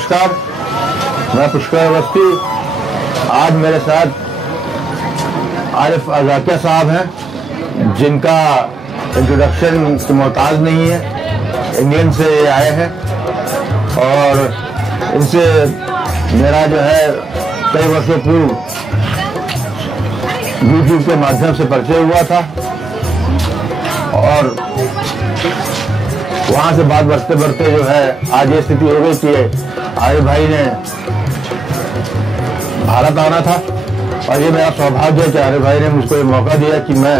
नमस्कार, मैं पुष्कर अवस्थी। आज मेरे साथ आरिफ अज़ाकिया साहब हैं, जिनका इंट्रोडक्शन की मोहताज नहीं है। इंग्लैंड से आए हैं और इनसे मेरा जो है कई वर्षों पूर्व यूट्यूब के माध्यम से परिचय हुआ था और वहाँ से बात बढ़ते बढ़ते जो है आज ये स्थिति हो गई कि आरिफ भाई ने भारत आना था और ये मेरा सौभाग्य है कि आरिफ भाई ने मुझको ये मौका दिया कि मैं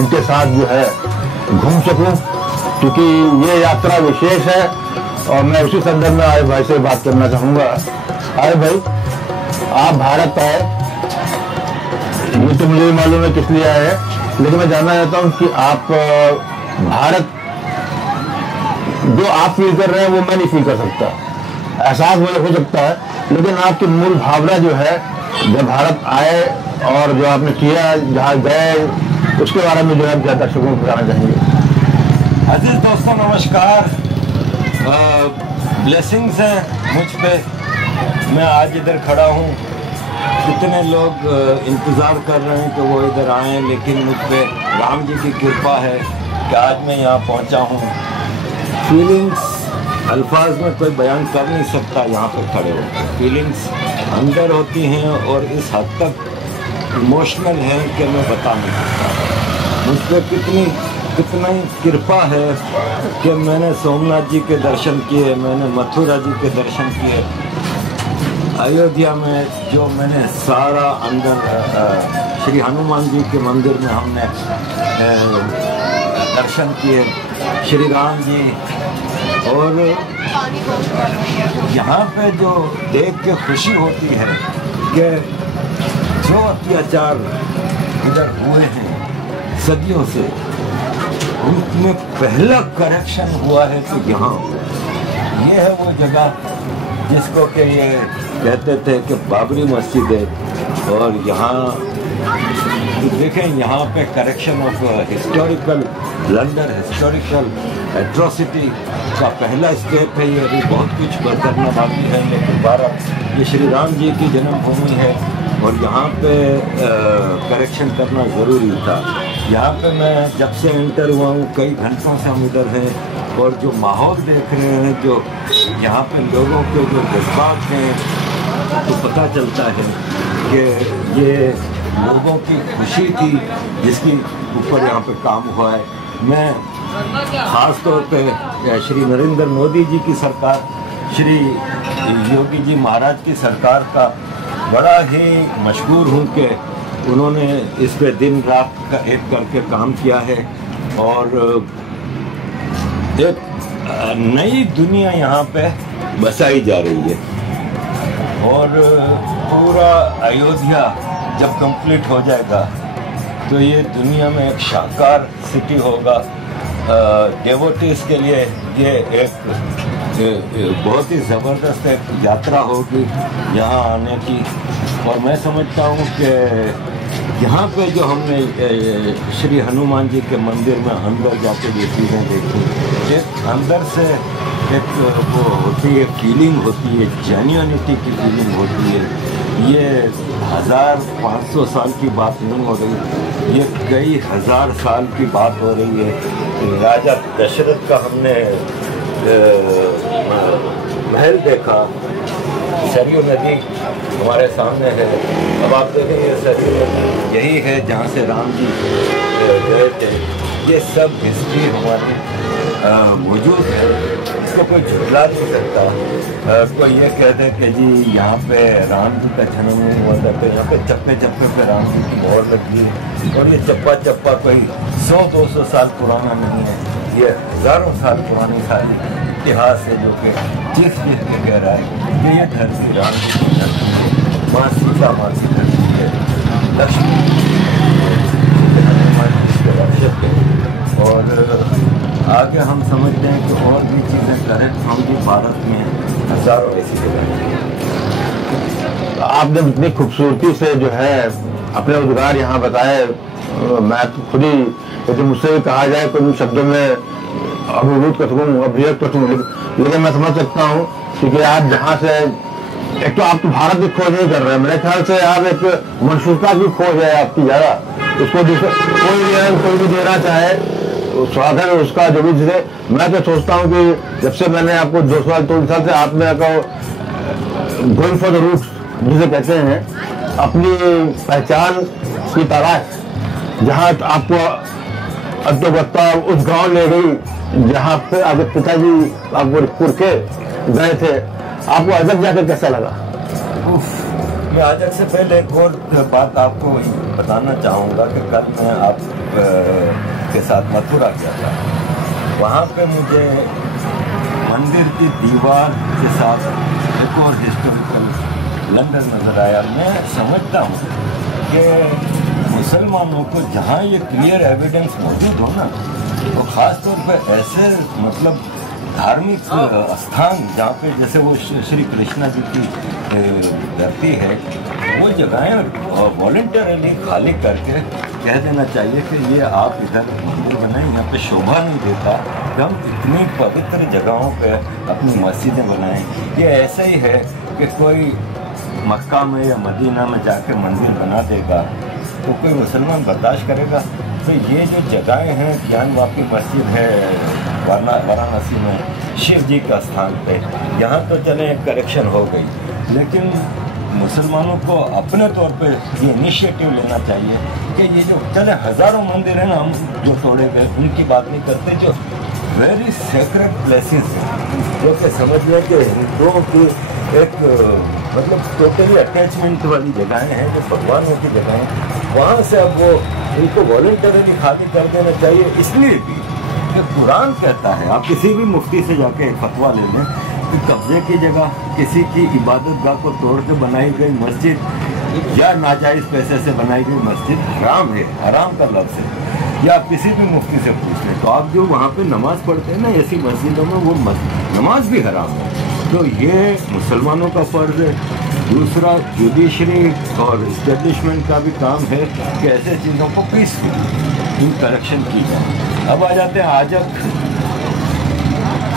इनके साथ जो है घूम सकूं, क्योंकि ये यात्रा विशेष है। और मैं उसी संदर्भ में आरिफ भाई से बात करना चाहूँगा। आरिफ भाई, आप भारत आए, ये तो मुझे भी मालूम है किस लिए आए हैं, लेकिन मैं जानना चाहता हूँ कि आप भारत जो आप फील कर रहे हैं वो मैं नहीं फील कर सकता। एहसास मुझे हो सकता है, लेकिन आपकी मूल भावना जो है जब भारत आए और जो आपने किया, जहाँ गए, उसके बारे में जो है क्या दर्शकों को बताना चाहेंगे। अजीज दोस्तों नमस्कार। ब्लेसिंग्स हैं मुझ पे, मैं आज इधर खड़ा हूँ। कितने लोग इंतज़ार कर रहे हैं कि वो इधर आएँ, लेकिन मुझ पे राम जी की कृपा है कि आज मैं यहाँ पहुँचा हूँ। फीलिंग्स अल्फाज में कोई बयान कर नहीं सकता। यहाँ पे खड़े हो फीलिंग्स अंदर होती हैं और इस हद तक इमोशनल है कि मैं बता नहीं सकता। मुझ पर कितना ही कृपा है कि मैंने सोमनाथ जी के दर्शन किए, मैंने मथुरा जी के दर्शन किए, अयोध्या में जो मैंने सारा अंदर श्री हनुमान जी के मंदिर में हमने दर्शन किए, श्री राम जी। और यहाँ पे जो देख के खुशी होती है कि जो अत्याचार इधर हुए हैं सदियों से, उनमें पहला करेक्शन हुआ है। तो यहाँ ये है वो जगह जिसको कि ये कहते थे कि बाबरी मस्जिद है, और यहाँ देखें यहाँ पे correction of historical blunder, historical atrocity का पहला स्टेप है। ये अभी बहुत कुछ करना बाकी है, लेकिन भारत ये श्री राम जी की जन्मभूमि है और यहाँ पे करेक्शन करना ज़रूरी था। यहाँ पे मैं जब से एंटर हुआ हूँ, कई घंटों से हम इधर हैं, और जो माहौल देख रहे हैं, जो यहाँ पे लोगों के जो जज्बात हैं, तो पता चलता है कि ये लोगों की खुशी थी जिसकी ऊपर यहाँ पे काम हुआ है। मैं ख़ास तौर पे श्री नरेंद्र मोदी जी की सरकार, श्री योगी जी महाराज की सरकार का बड़ा ही मशहूर हूँ कि उन्होंने इस पे दिन रात का एक करके काम किया है और एक नई दुनिया यहाँ पे बसाई जा रही है। और पूरा अयोध्या जब कंप्लीट हो जाएगा तो ये दुनिया में एक शानदार सिटी होगा। डेवोटीज के लिए ये एक बहुत ही ज़बरदस्त एक यात्रा होगी यहाँ आने की। और मैं समझता हूँ कि यहाँ पे जो हमने श्री हनुमान जी के मंदिर में अंदर जाके ये चीज़ें देखी, एक अंदर से एक वो होती है, फीलिंग होती है, जेन्युइनिटी की फीलिंग होती है। ये 1500 साल की बात नहीं हो रही, ये कई हज़ार साल की बात हो रही है। राजा दशरथ का हमने महल देखा, सरयू नदी हमारे सामने है। अब आप देखें ये सरयू नदी यही है जहाँ से राम जी गए थे। ये सब हिस्ट्री हमारी मौजूद है, इसको कोई झुठला नहीं सकता। कोई ये कहते कि जी यहाँ पे राम जी का जन्म हुआ था, तो यहाँ पे चप्पे चप्पे पे राम जी की मोहर लगी है। और ये चप्पा चप्पा कोई 100-200 साल पुराना नहीं है, ये हज़ारों साल पुरानी सारी इतिहास है जो कि जिस के कह रहा है कि ये धरती राम जी की धरती है, माँ सीता माँ की धरती है, लक्ष्मी हनुमान जी के रक्षक है। और आगे हम समझते हैं कि और भी चीज़ें करें, हम भी भारत में हज़ारों ऐसी जगह हैं। आपने इतनी खूबसूरती से जो है अपने उद्गार यहाँ बताए, मैं तो खुद ही, यदि मुझसे भी कहा जाए तो शब्दों में अभिभूत कर सकूँ, अभिव्यक्त कर सकूँ, लेकिन मैं समझ सकता हूँ क्योंकि आप जहाँ से एक तो आप तो भारत की खोज नहीं कर रहे हैं, मेरे ख्याल से आप एक मनसूखा की खोज है आपकी ज्यादा। उसको कोई भी देना चाहे स्वागत है उसका, जो भी चीजें। मैं तो सोचता हूँ कि जब से मैंने आपको 2 साल 3 साल से आपने गोइंग फॉर द रूट्स जिसे कहते हैं, अपनी पहचान की तलाश, जहाँ आपको अद्वत्ता उस गांव ले गई जहाँ पे आपके पिताजी आपको पुर के गए थे। आपको अजक जाकर कैसा लगा? मैं अजक से पहले एक और बात आपको बताना चाहूँगा कि कल मैं आप के साथ मथुरा गया था। वहाँ पे मुझे मंदिर की दीवार के साथ एक और हिस्टोरिकल लंदन नज़र आया। मैं समझता हूँ कि मुसलमानों को जहाँ ये क्लियर एविडेंस मौजूद हो ना, तो ख़ास तौर पर ऐसे मतलब धार्मिक स्थान जहाँ पे जैसे वो श्री कृष्णा जी की धरती है, वो जगहें वॉलंटियरली खाली करके कह देना चाहिए कि ये आप इधर मंदिर बनाएं, यहाँ पे शोभा नहीं देता कि हम इतनी पवित्र जगहों पे अपनी मस्जिदें बनाएं। ये ऐसा ही है कि कोई मक्का में या मदीना में जाके मंदिर बना देगा तो कोई मुसलमान बर्दाश्त करेगा? तो ये जो जगहें हैं, ज्ञानवापी मस्जिद है वाराणसी में शिव जी का स्थान पे, यहाँ तो चले एक करेक्शन हो गई, लेकिन मुसलमानों को अपने तौर पे ये इनिशिएटिव लेना चाहिए कि ये जो चले हज़ारों मंदिर हैं ना हम जो तोड़े गए, उनकी बात नहीं करते, जो वेरी सेक्रेट प्लेसेस हैं, जो कि समझ लें कि हिंदुओं की एक मतलब टोटली अटैचमेंट वाली जगहें हैं, जो भगवानों की जगह हैं, वहाँ से अब वो इनको वॉलंटरली खाली कर देना चाहिए। इसलिए भी कि कुरान कहता है, आप किसी भी मुफ्ती से जाके एक फतवा ले लें कि कब्जे की जगह किसी की इबादत गाह को तोड़ के बनाई गई मस्जिद या नाजायज़ पैसे से बनाई गई मस्जिद हराम है, हराम का लफ्ज़ है। या आप किसी भी मुफ्ती से पूछ लें तो आप जो वहाँ पे नमाज पढ़ते हैं ना ऐसी मस्जिदों में, वो नमाज भी हराम है। तो ये मुसलमानों का फ़र्ज़ है। दूसरा, जुडिशरी और इस्टेब्लिशमेंट का भी काम है कि ऐसे चीज़ों को पीसफुल करेक्शन की जाए। अब आ जाते हैं आजक।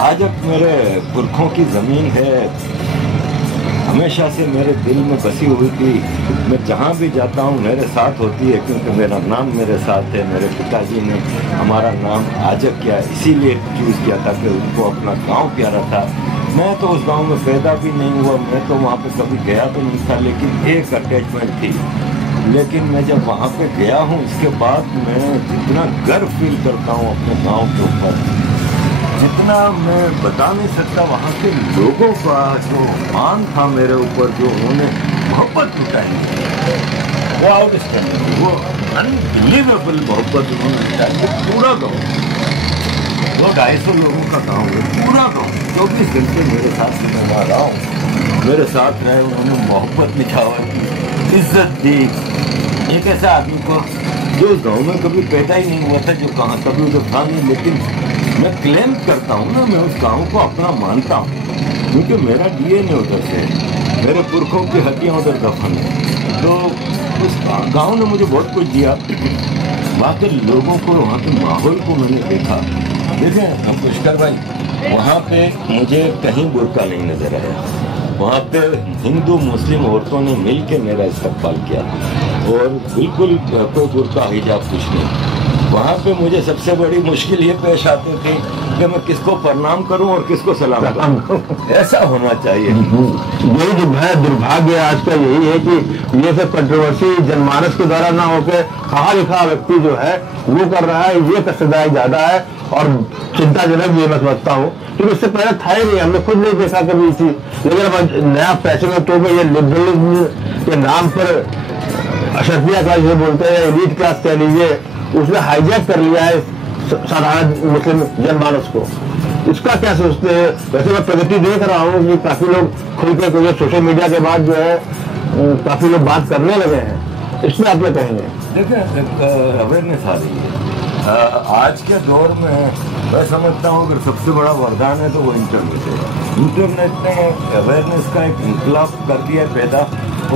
आजक मेरे पुरखों की ज़मीन है, हमेशा से मेरे दिल में बसी हुई थी। मैं जहाँ भी जाता हूँ मेरे साथ होती है, क्योंकि मेरा नाम मेरे साथ है। मेरे पिताजी ने हमारा नाम आजक किया इसीलिए चूज़ किया था कि उनको अपना गांव प्यारा था। मैं तो उस गांव में पैदा भी नहीं हुआ, मैं तो वहाँ पे कभी गया तो नहीं था, लेकिन एक अटैचमेंट थी। लेकिन मैं जब वहाँ पे गया हूँ, इसके बाद मैं जितना गर्व फील करता हूँ अपने गांव के ऊपर, जितना मैं बता नहीं सकता। वहाँ के लोगों का जो मान था मेरे ऊपर, जो उन्होंने मोहब्बत लुटाई, वो आउटस्टैंडिंग, वो अनबिलीवेबल मोहब्बत उन्होंने लुटाई। पूरा गाँव 200-250 लोगों का गाँव है, पूरा गाँव 24 घंटे मेरे साथ मैं रहा हूँ, मेरे साथ रहे, उन्होंने मोहब्बत निछावर की, इज्जत दी। एक ऐसा आदमी को जो उस गाँव में कभी पैदा ही नहीं हुआ था, जो कहाँ कभी उधर था नहीं, लेकिन मैं क्लेम करता हूँ ना, मैं उस गाँव को अपना मानता हूँ, क्योंकि मेरा डीएनए उधर से, मेरे पुरखों की हड्डियाँ उधर दफन है। तो उस गाँव ने मुझे बहुत कुछ दिया। वहाँ के लोगों को, वहाँ के माहौल को मैंने देखा। देखें पुष्कर भाई, वहाँ पे मुझे कहीं बुर्का नहीं नजर आया। वहाँ पे हिंदू मुस्लिम औरतों ने मिल के मेरा इस्तकबाल किया और बिल्कुल कोई बुर्का हिजाब कुछ नहीं। वहाँ पे मुझे सबसे बड़ी मुश्किल ये पेश आती थी कि मैं किसको प्रणाम करूं और किसको सलाम करूं। ऐसा होना चाहिए। यही जो है दुर्भाग्य आज का यही है कि ये सब कंट्रोवर्सी जनमानस के द्वारा ना होकर कहा लिखा व्यक्ति जो है वो कर रहा है, ये कष्टदायक ज्यादा है और चिंताजनक ये मैं समझता हूँ, क्योंकि इससे पहले था ही नहीं, हमने खुद नहीं देखा कभी इसी। लेकिन अब नया फैशन में तो ये लिबरलिज्म के नाम पर अशरफिया क्लास जो बोलते हैं, एलीट क्लास कह लीजिए, उसने हाईजैक कर लिया है साधारण मुस्लिम जनमानस को। इसका क्या सोचते हैं? वैसे मैं प्रगति देख रहा हूँ कि काफी लोग खुल के सोशल मीडिया के बाद जो है काफी लोग बात करने लगे हैं, इसमें आप क्या कहेंगे? देखिए अवेयरनेस आ रही है आज के दौर में। मैं समझता हूँ अगर सबसे बड़ा वरदान है तो वो इंटरनेट है। इंटरनेट ने अवेयरनेस का एक इनकलाब कर दिया है पैदा,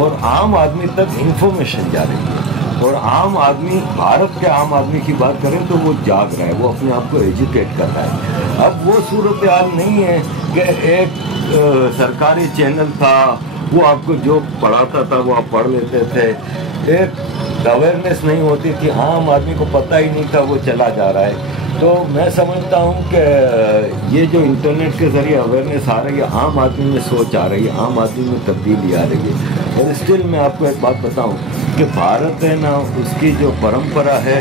और आम आदमी तक इंफॉर्मेशन जा रही है। और आम आदमी, भारत के आम आदमी की बात करें तो वो जाग रहा है, वो अपने आप को एजुकेट कर रहा है। अब वो सूरत हाल नहीं है कि एक सरकारी चैनल था, वो आपको जो पढ़ाता था वो आप पढ़ लेते थे। एक अवेयरनेस नहीं होती थी, आम आदमी को पता ही नहीं था, वो चला जा रहा है। तो मैं समझता हूँ कि ये जो इंटरनेट के ज़रिए अवेयरनेस आ रही है, आम आदमी में सोच आ रही है, आम आदमी में तब्दीली आ रही है। और स्टिल मैं आपको एक बात बताऊँ कि भारत है ना, उसकी जो परंपरा है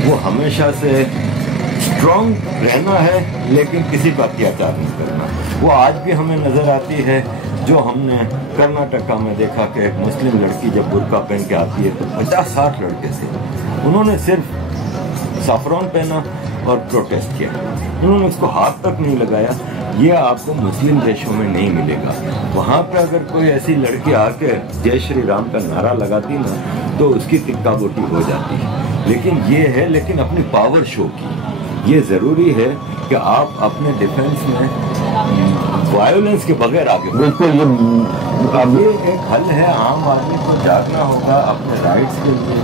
वो हमेशा से स्ट्रॉन्ग रहना है, लेकिन किसी पर अत्याचार नहीं करना। वो आज भी हमें नज़र आती है। जो हमने कर्नाटका में देखा कि एक मुस्लिम लड़की जब बुर्का पहन के आती है तो 50-60 लड़के थे, उन्होंने सिर्फ साफरान पहना और प्रोटेस्ट किया, उन्होंने उसको हाथ तक नहीं लगाया। ये आपको मुस्लिम देशों में नहीं मिलेगा। वहाँ पे अगर कोई ऐसी लड़की आके जय श्री राम का नारा लगाती ना तो उसकी टिक्का बोटी हो जाती है। लेकिन ये है, लेकिन अपनी पावर शो की। ये ज़रूरी है कि आप अपने डिफेंस में वायोलेंस के बगैर आगे। बिल्कुल, ये एक हल है। आम आदमी को जागना होगा अपने राइट्स के लिए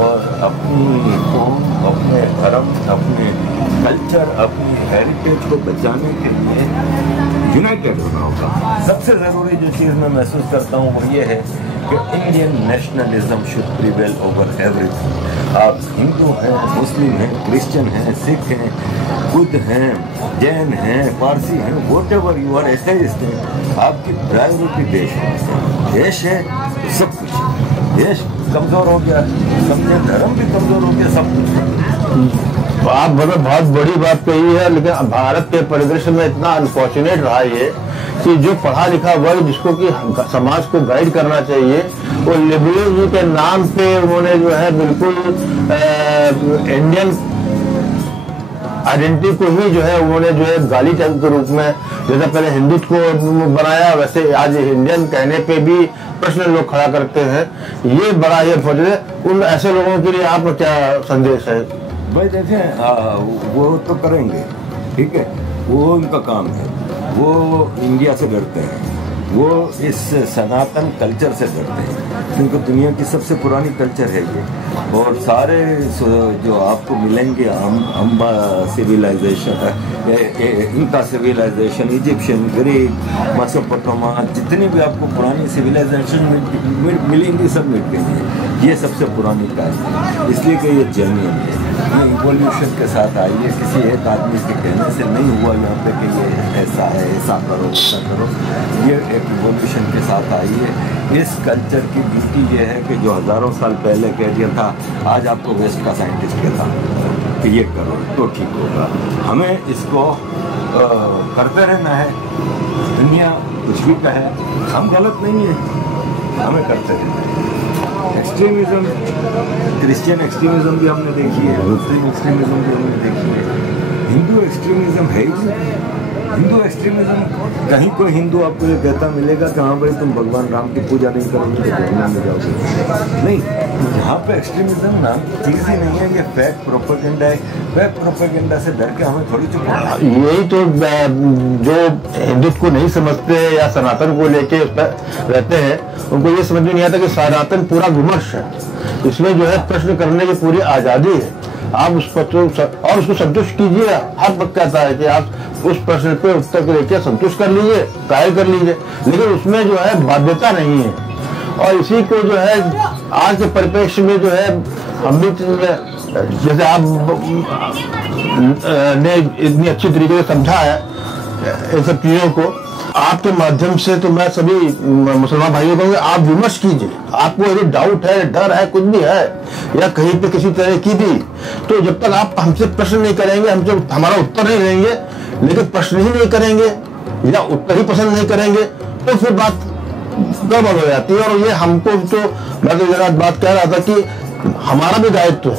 और अपनी कौम, अपने धर्म, अपने कल्चर, अपनी हेरिटेज को बचाने के लिए यूनाइटेड होना होगा। सबसे ज़रूरी जो चीज़ मैं महसूस करता हूँ वो ये है कि Indian nationalism should prevail over everything. आप हिंदू हैं, मुस्लिम हैं, क्रिश्चियन हैं, सिख हैं, बुद्ध हैं, जैन हैं, पारसी हैं, व्हाटएवर यू आर, एथेइस्ट हैं, आपकी प्रायोरिटी देश है। देश है तो सब कुछ। देश कमज़ोर हो गया, समझे, धर्म भी कमज़ोर हो गया, सब कुछ। आप बहुत बड़ी बात कही है, लेकिन भारत के परिदृश्य में इतना अनफॉर्चुनेट रहा ये कि जो पढ़ा लिखा वर्ग जिसको कि समाज को गाइड करना चाहिए, वो लिबरलिज्म के नाम पे उन्होंने जो है बिल्कुल इंडियन आइडेंटिटी को ही जो है उन्होंने जो है गाली के रूप में, जैसे पहले हिंदुत्व को बनाया, वैसे आज इंडियन कहने पे भी प्रश्न लोग खड़ा करते हैं। ये बड़ा ये अनफॉर्चुनेट। उन ऐसे लोगों के लिए आपका क्या संदेश है? भाई देखें, वो तो करेंगे, ठीक है, वो उनका काम है। वो इंडिया से डरते हैं, वो इस सनातन कल्चर से डरते हैं, क्योंकि दुनिया की सबसे पुरानी कल्चर है ये। और सारे जो आपको मिलेंगे अम्बा सिविलाइजेशन, इनका सिविलाइजेशन, इजिप्शियन, ग्रीक, मेसोपोटामिया, जितनी भी आपको पुरानी सिविलाइजेशन मिलेंगी सब मिल गई। ये सबसे पुरानी काल है, इसलिए कि ये जेन्युइन है। ये इवोल्यूशन के साथ आई है, किसी एक आदमी के कहने से नहीं हुआ यहाँ पे कि ये ऐसा है, ऐसा करो, ऐसा करो। ये एक इवोल्यूशन के साथ आई है। इस कल्चर की ब्यूटी ये है कि जो हज़ारों साल पहले कह दिया था, आज आपको वेस्ट का साइंटिस्ट कहता कि ये करो तो ठीक होगा। हमें इसको करते रहना है। दुनिया कुछ भी कहे, हम गलत नहीं है, हमें करते रहना है। एक्सट्रीमिज्म, क्रिश्चियन एक्सट्रीमिज्म भी हमने देखी है, मुस्लिम एक्सट्रीमिज्म भी हमने देखी है, हिंदू एक्सट्रीमिज्म है ही। हिंदू एक्सट्रीमिज्म, कहीं कोई हिंदू आपको ये कहता मिलेगा कि हाँ भाई तुम भगवान राम की पूजा नहीं करोगे तो जहन्नम में जाओगे? नहीं, यहाँ पे एक्सट्रीमिज्म ना चीज़ ही नहीं है, ये फैक्ट प्रोपेगेंडा है। फैक्ट प्रोपेगेंडा से डर के हमें थोड़ी चुप होना। यही तो जो हिंदुत्व को नहीं समझते या सनातन को लेके उस पर रहते हैं, उनको ये समझ में नहीं आता कि सनातन पूरा विमर्श है, इसमें जो है प्रश्न करने की पूरी आज़ादी है। आप उस पर और उसको संतुष्ट कीजिए। हर वक्त कहता है कि आप उस प्रश्न पे उत्तर लेके संतुष्ट कर लीजिए, कायल कर लीजिए, लेकिन उसमें जो है बाध्यता नहीं है। और इसी को जो है आज के परिप्रेक्ष्य में जो है हम भी, जैसे आप ने इतनी अच्छी तरीके से समझा है इन सब चीजों को, आपके माध्यम से तो मैं सभी मुसलमान भाइयों को कहूँगा, आप विमर्श कीजिए। आपको यदि डाउट है, डर है, कुछ भी है, या कहीं पे किसी तरह की भी, तो जब तक आप हमसे प्रश्न नहीं करेंगे, हमसे हमारा उत्तर नहीं लेंगे, लेकिन प्रश्न ही नहीं करेंगे या उत्तर ही पसंद नहीं करेंगे, तो फिर बात गड़बड़ हो जाती है। और ये हमको तो, मैं तो जरा बात कह रहा था कि हमारा भी दायित्व है,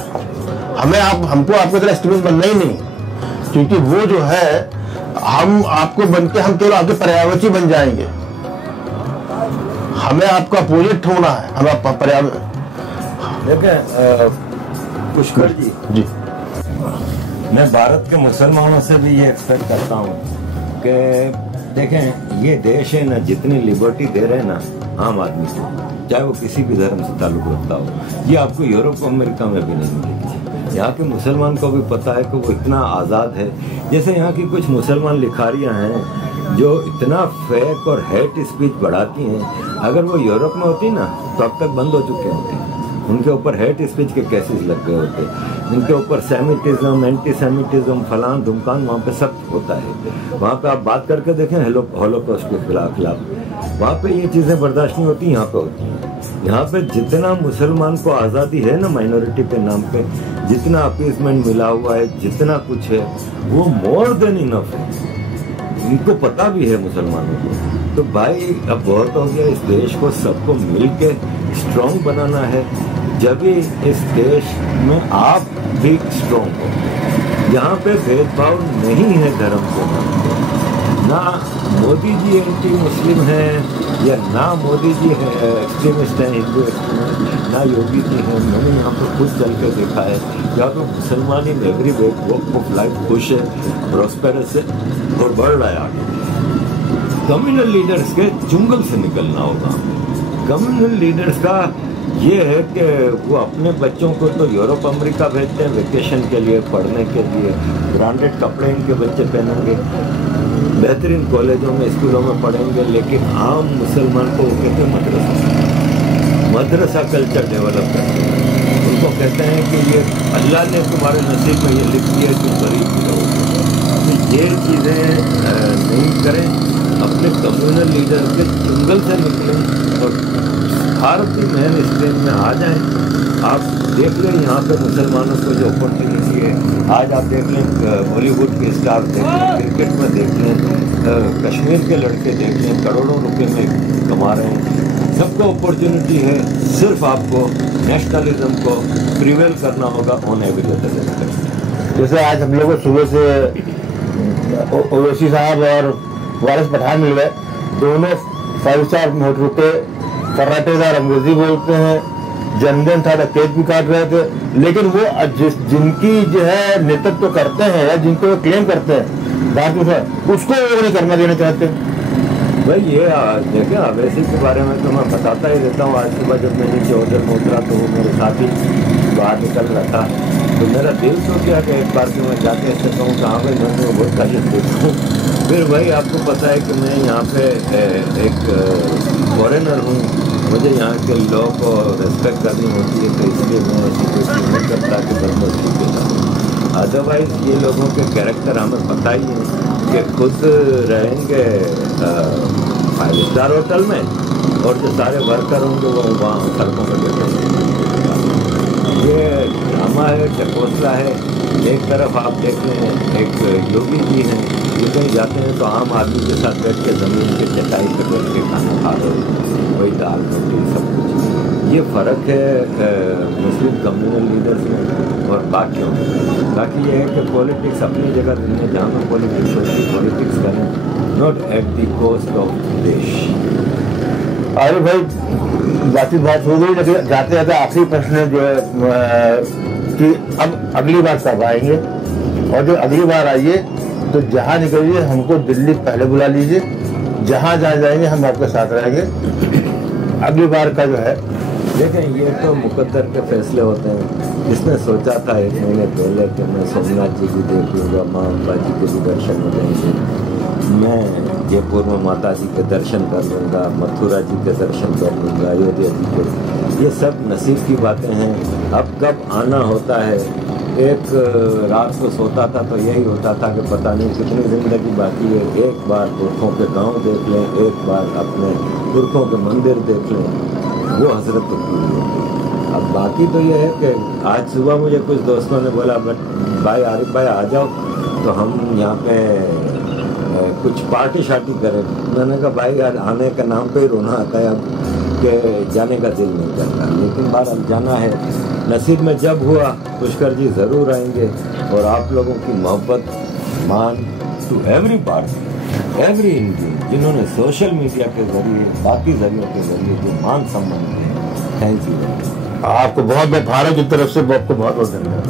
हमको आपकी तरह एक्सट्रीमिस्ट बनना ही नहीं, क्योंकि वो जो है हम आपको बनके हम केवल आपके पर्यावरण बन जाएंगे। हमें आपका अपोजिट होना है, हमें आपका पर्यावरण। देखिए पुष्कर जी, मैं भारत के मुसलमानों से भी ये एक्सपेक्ट करता हूँ कि देखें, ये देश है ना, जितनी लिबर्टी दे रहे हैं ना आम आदमी को, चाहे वो किसी भी धर्म से ताल्लुक रखता हो, ये आपको यूरोप अमेरिका में भी नहीं मिलेगी। यहाँ के मुसलमान को भी पता है कि वो इतना आज़ाद है। जैसे यहाँ की कुछ मुसलमान लिखारियाँ हैं जो इतना फेक और हेट स्पीच बढ़ाती हैं, अगर वो यूरोप में होती ना तो अब तक बंद हो चुके होते। उनके ऊपर हेट स्पीच के केसेस लग गए होते, इनके ऊपर सेमिटिज्म, एंटी सेमिटिज्म, फलान धुमकान वहाँ पे सब होता है। वहाँ पे आप बात करके देखें हॉलोकॉस्ट के खिलाफ, वहाँ पे ये चीज़ें बर्दाश्त नहीं होती, यहाँ पे होती हैं। यहाँ पे जितना मुसलमान को आज़ादी है ना माइनॉरिटी के नाम पे, जितना अपीसमेंट मिला हुआ है, जितना कुछ है, वो मोर देन इनफ है। इनको पता भी है मुसलमानों को। तो भाई अब बहुत हो गया, इस देश को सबको मिल के स्ट्रॉन्ग बनाना है, जब भी इस देश में आप भी स्ट्रॉन्ग हो। यहाँ पे भेदभाव नहीं है धर्म के नाम पे, ना मोदी जी एंटी मुस्लिम है या ना मोदी जी है एक्सट्रीमिस्ट हैं, हिंदू एक्सट्रीमिस्ट, ना योगी जी हैं। मैंने यहाँ पर खुद चल के देखा है, यहाँ तो मुसलमान in every walk of life खुश है, प्रॉस्पेरस है और बढ़ रहा है आगे। कम्युनल लीडर्स के चुंगल से निकलना होगा। कम्युनल लीडर्स का ये है कि वो अपने बच्चों को तो यूरोप अमेरिका भेजते हैं वेकेशन के लिए, पढ़ने के लिए, ब्रांडेड कपड़े इनके बच्चे पहनेंगे, बेहतरीन कॉलेजों में स्कूलों में पढ़ेंगे, लेकिन आम मुसलमान को वो कहते हैं मदरसा कल्चर डेवलप करते हैं। उनको कहते हैं कि ये अल्लाह ने तुम्हारे नसीब में ये लिख दिया कि गरीब लोग। ये चीज़ें नहीं करें, अपने कम्युनल लीडर के चुंगल से निकलें और भारतीय मेन स्ट्रीम में आ जाएं। आप देख लें यहाँ पे मुसलमानों को जो अपॉर्चुनिटी है, आज आप देख लें बॉलीवुड के स्टार देख लें, क्रिकेट में देख लें, कश्मीर के लड़के देख लें, करोड़ों रुपए में कमा रहे हैं। सबको अपॉर्चुनिटी है, सिर्फ आपको नेशनलिज्म को प्रिवेल करना होगा ऑन एवरी अदर एस्पेक्ट। जैसे आज हम लोग को सुबह से ओवैसी साहब और वारिस पठान मिल गए, दोनों 5 स्टार होटल पे फर्राटेदार अंग्रेजी बोलते हैं, जनधन था तो केक भी काट रहे थे, लेकिन वो जिनकी जो है नेतृत्व करते हैं या जिनको वो क्लेम करते हैं भारतीय, उसको वो नहीं करना देना चाहते। भाई ये देखें, अवैसी के बारे में तो मैं बताता ही रहता हूँ। आज सुबह जब मैं नीचे होटल में उतरा तो वो मेरे साथी बाहर निकल रहा था, तो मेरा दिल तो क्या कि एक बार मैं जाके ऐसे कहूँ कहाँ पर मैं बहुत काशिश देखता हूँ। फिर भाई आपको पता है कि मैं यहाँ पे एक फॉरेनर हूँ, मुझे यहाँ के लोगों को रिस्पेक्ट करनी होती है, तो इसलिए मैं ऐसी कोई नहीं करता कि बदमाशी के साथ। अदरवाइज ये लोगों के कैरेक्टर हमें पता ही है कि खुद रहेंगे 5 स्टार होटल में और जो सारे वर्कर होंगे वो वहाँ सड़कों पर बैठे। ये ड्रामा है, टकोसला है। एक तरफ आप देख लें एक योगी जी हैं, ये कहीं जाते हैं तो आम आदमी के साथ बैठ के ज़मीन के चटाई पर बैठ के खाना खा रहे हैं, वही दाल रोटी सब कुछ। ये फ़र्क है मुस्लिम कम्युनल लीडर्स में और बाकियों में। बाकी ये है कि पॉलिटिक्स अपनी जगह दुनिया जहाँ पर पॉलिटिक्स होती है पॉलिटिक्स करें, not at the cost of देश। अरे भाई बात हो गई, जाते जाते आखिरी प्रश्न जो है कि अब अगली बार कब आएंगे, और जो अगली बार आइए तो जहाँ निकलिए हमको दिल्ली पहले बुला लीजिए, जहाँ जाएंगे हम आपके साथ रहेंगे। अगली बार का जो है देखें, ये तो मुकद्दर के फैसले होते हैं। जिसने सोचा था 1 महीने पहले कि मैं सोमनाथ जी भी देख लूँगा, माँ अम्बा जी के भी दर्शन हो जाएंगे, मैं जयपुर में माता जी के दर्शन कर लूँगा, मथुरा जी के दर्शन कर लूँगा, अयोध्या जी के, ये सब नसीब की बातें हैं। अब कब आना होता है, एक रात को सोता था तो यही होता था कि पता नहीं कितनी ज़िंदगी बाकी है। एक बार पुरखों के गांव देख लें, एक बार अपने पुरखों के मंदिर देख लें, वो हसरत तो पूरी होती है। अब बाकी तो ये है कि आज सुबह मुझे कुछ दोस्तों ने बोला भाई आरिफ भाई आ जाओ तो हम यहाँ पे कुछ पार्टी शार्टी करें। मैंने कहा भाई यार आने का नाम पे ही रोना आता है, अब के जाने का दिल नहीं करता, लेकिन बार अब जाना है। नसीब में जब हुआ पुष्कर जी ज़रूर आएंगे और आप लोगों की मोहब्बत मान to every party, every Indian जिन्होंने सोशल मीडिया के जरिए, बाकी जरियों के जरिए जो मान सम्मान है। Thank you. आपको बहुत, भारत की तरफ से आपको बहुत बहुत धन्यवाद।